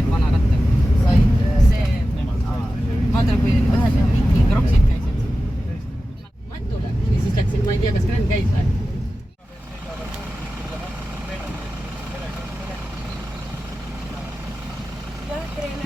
need vanarattad said see, vaata kui ühed Niki Kroksid käisid Matule ja siis läksid, ma ei tea, kas Gren käis või? Jah, Gren.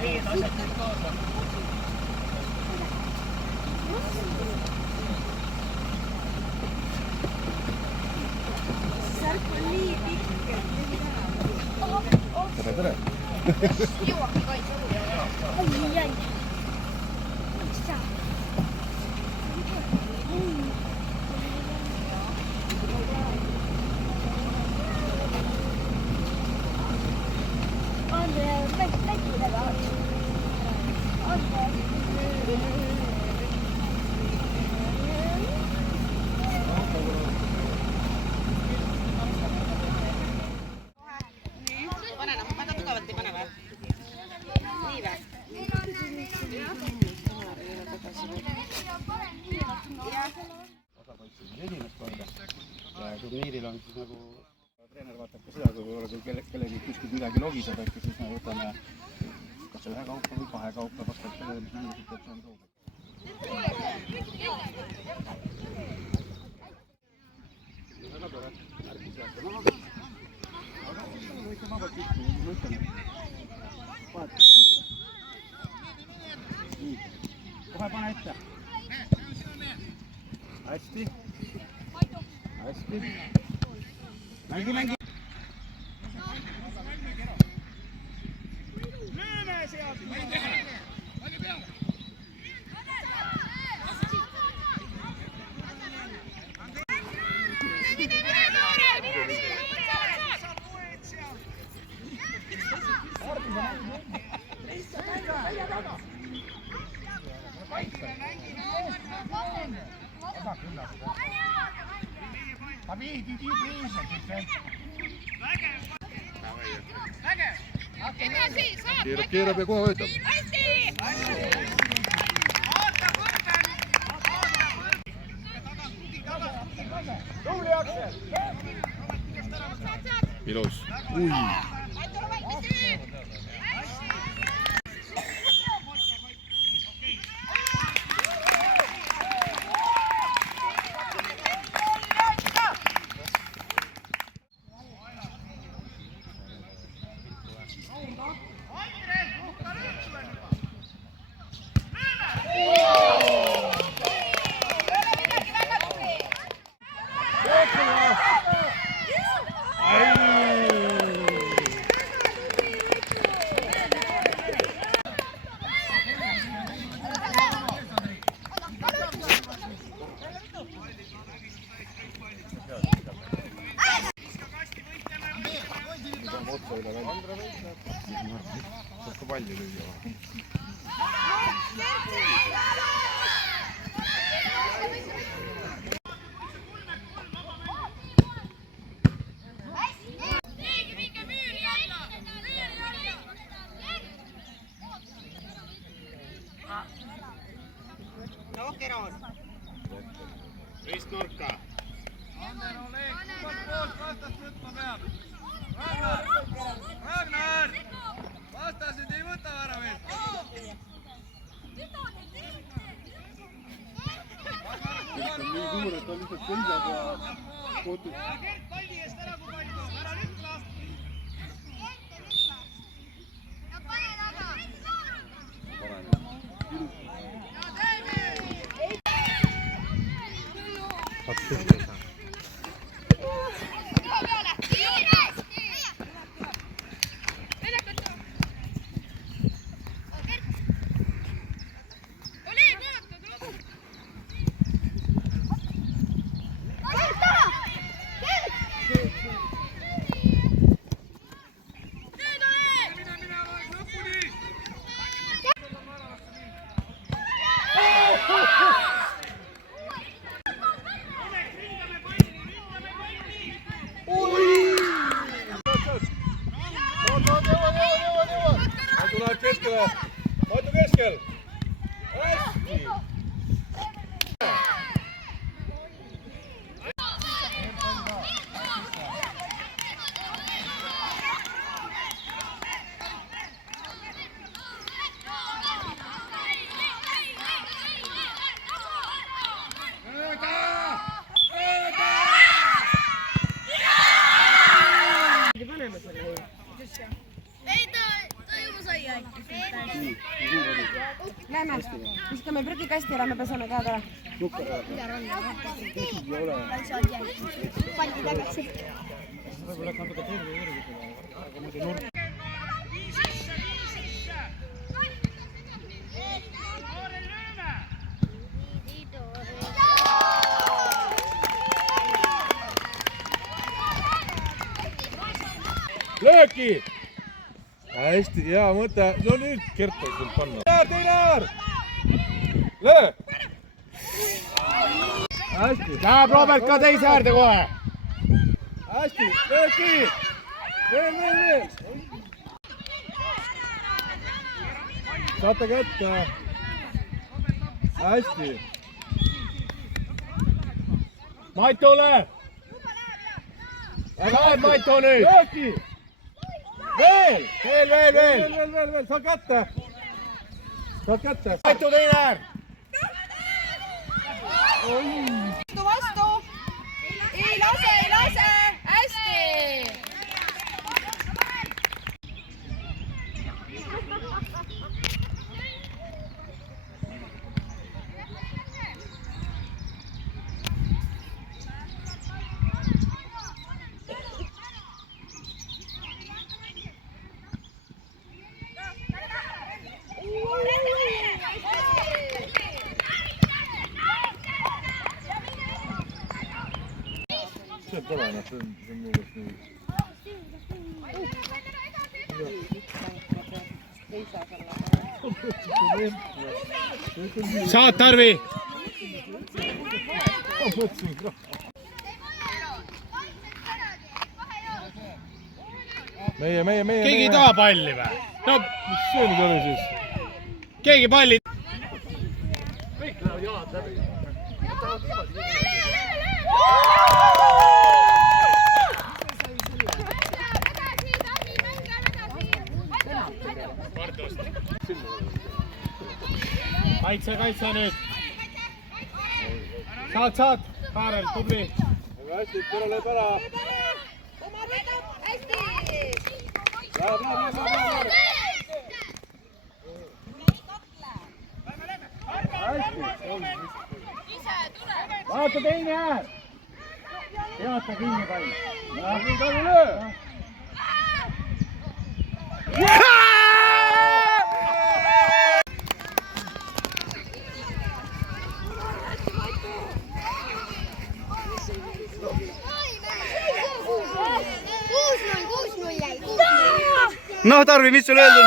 Need asjad nüüd kaasa. Särk on nii pikk. Tere, tere! Jõuabki kaitse. Ai. Turniiril on siis nagu treener vaatab ka seda, kui kellegi kuskil midagi logiseb, äkki siis me võtame kas ühe kaupa või kahe kaupa, vastavalt sellele, mis mängusituatsioon toobib. Väga tore, ärgi sealt maha. Aga võite vabalt istu, nagu ma ütlen. Vahetada sisse. Nii, kohe pane ette. Hästi. Hästi. Mängi! Lööme sealt! Palju peale! Keerab ja kohe võetab. Ilus. Ui. Saab ka palli lüüa. Ristnurka. Ander Oleg, kumalt poolt vastast võtma peab. Ragnar! Vastased ei võta varameid. Kes on nii suur, et ta lihtsalt kõndab ja kootub. Gert palli eest ära, kui palju. Ära nüüd laast. Ja pane taga. Parem. Ilus. Ja teeme! Hattu. viskame prügikasti ära, me peseme käed ära. Nukker ära. Ei ole. Palli tagasi. Võib-olla natuke terve juurde, aga muidu nurk. Lööki! Hästi, hea mõte. No nüüd Kert võiks nüüd panna. Teine äär! Löö! Hästi. Läheb Robert ka teise äärde kohe. Hästi, lööki! Veel! Saate kätte. Hästi. Matule! Läheb Matu nüüd! Lööki! Veel! Saad kätte! Matu teine äär! Vastu! Ei lase! Hästi! See on tore, see on muudest nii. Saad, Tarvi! Meie. Keegi ei taha palli või? No, mis see nüüd oli siis? keegi palli... Kaitse nüüd. Saad. Kaarel, tubli. Aga hästi, Pere lööb ära. Hästi! Läheb. Hästi. Vaata teine äär. Peata kinni pall. Tagu löö. Noh, Tarvi, mis sul öelda on?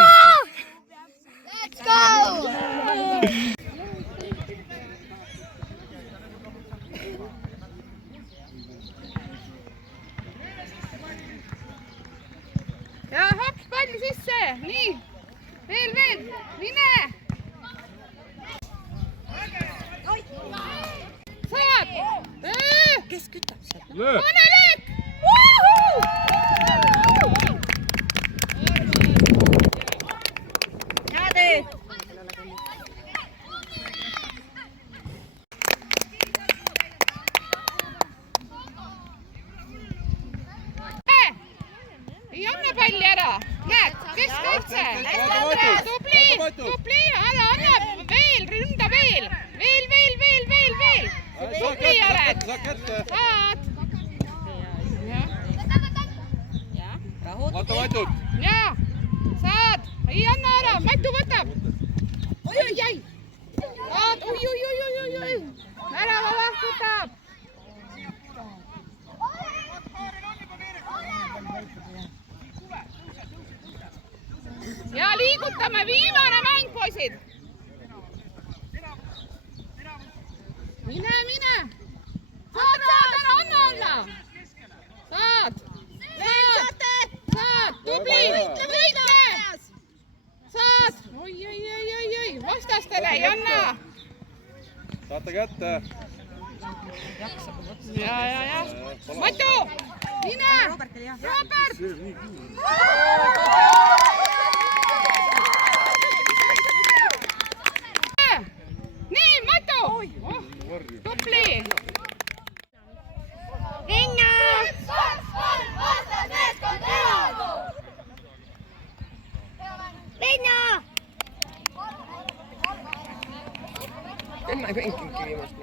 Let's go! Ja hops palli sisse, nii, veel, mine. Saad, kes kütab seda? Löö. Konelek! Hea teed! Ei anna palli ära, näed, keskkaitse, tubli, ära anna, veel, ründa veel, tubli oled, saad. Vaata Matut. Jaa, saad, ei anna ära, Matu võtab. Oi, saad, oi, värava vastutab. Ja liigutame, viimane mäng, poisid. Mine. Saad, ära anna alla. Saad, tubli, võitle. Saad, oi, vastastele ei anna. Saate kätte. Ja. Matu, mine. Robert. Nii, Matu. Tubli. Venna! Venna! emme mängimegi viimast